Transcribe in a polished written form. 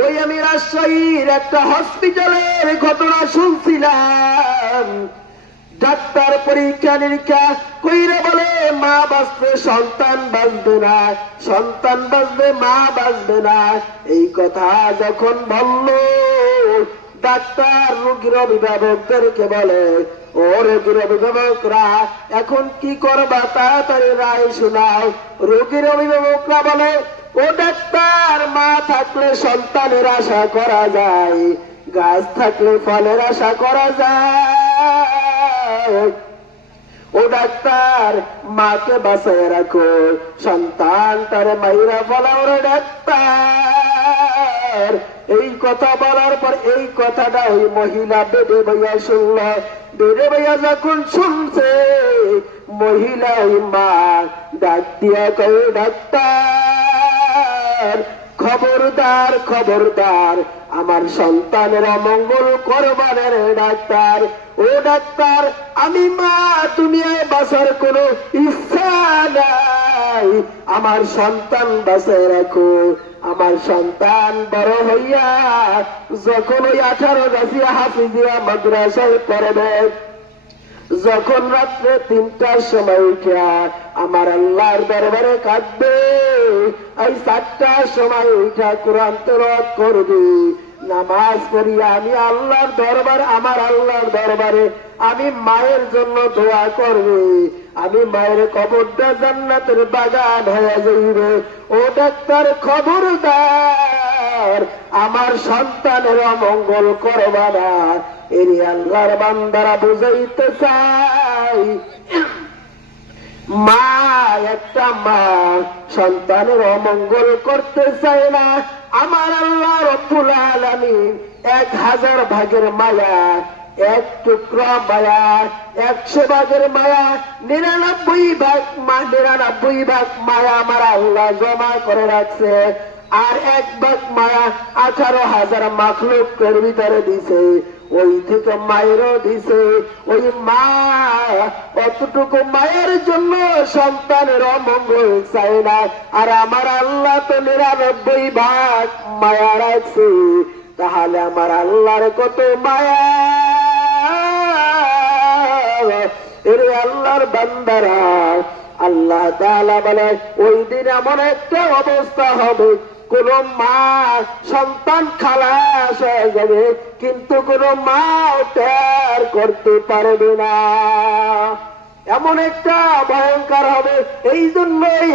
ওই আমি রাজশাহীর একটা হসপিটালের ঘটনা শুনছিলাম। ডাক্তার পরীক্ষা নিরীক্ষা কইরা বলে মা বাঁচবে সন্তান বাঁচবে না, সন্তান বাঁচবে মা বাঁচবে না। এই কথা যখন বলল ডাক্তার, রোগীর অভিভাবকদেরকে বলে, ও রোগীর অভিভাবকরা এখন কি করবা, তাড়াতাড়ি রায় শোনাও। রোগীর অভিভাবকরা বলে, ও ডাক্তার, মা থাকলে সন্তানের আশা করা যায়, গাছ থাকলে ফলের আশা করা যায়। ও ডাক্তার, মাকে বাঁচায় রাখো, সন্তান তারে মাইরা ফলাও রে ডাক্তার। এই কথা বলার পর এই কথাটা ওই মহিলা বেডে বইয়া শুনল। বেডে বইয়া যখন শুনছে, মহিলা ওই মা ডাক দিয়া কয়, ডাক্তার খবরদার খবরদার, আমার সন্তানের অমঙ্গল করবানের ডাক্তার। ও ডাক্তার, আমি মা দুনিয়ায় বাঁচার কোনো ইচ্ছা নাই, আমার সন্তান বাঁচায় রাখো। আমার সন্তান বড় হইয়া যখন ওই 18 গাছিয়া হাফিজিয়া মাদ্রাসায় পড়বে, যখন রাত্রে 3টার সময় উঠিয়া আমার আল্লাহর দরবারে কাঁদবে, এই 4টার সময় উঠা কোরআন তেলাওয়াত করবে, নামাজ পড়িয়া আমি আল্লাহর দরবারে, আমার আল্লাহর দরবারে আমি মায়ের জন্য দোয়া করবে, আমি মায়ের কবরটা জান্নাতের বাগান হয়ে যাইবে। ও ডাক্তার খবরদার, আমার সন্তানের অমঙ্গল করবা না। এর আল্লাহর বান্দারা বুঝাইতে চাই, মা একটা মা সন্তানের অমঙ্গল করতে চায় না। আমার আল্লাহ রব্বুল আলামিন 1000 ভাগের মায়া, 1 টুকরা মায়া, 100 ভাগের মায়া, 99 ভাগ মায়া আমার আল্লাহ জমা করে রাখছে। আর 1 ভাগ মায়া 18,000 মাখলুকের ভিতরে দিছে, ওই থেকে মায়েরও দিছে। ওই মা অতটুকু মায়ের জন্য সন্তানের অমঙ্গল চায় না। আর আমার আল্লাহ তো 99 ভাগ মায়া রাখছে। তাহলে আমার আল্লাহর কত মায়া। এর আল্লাহর বান্দারা, আল্লাহ তাআলা বলে ওই দিন এমন একটা অবস্থা হবে, কোন মা সন্তান খালাস হয়ে যাবে, কিন্তু কোন মা ত্যাগ করতে পারবে না। এমন একটা ভয়ঙ্কর হবে। এই জন্যই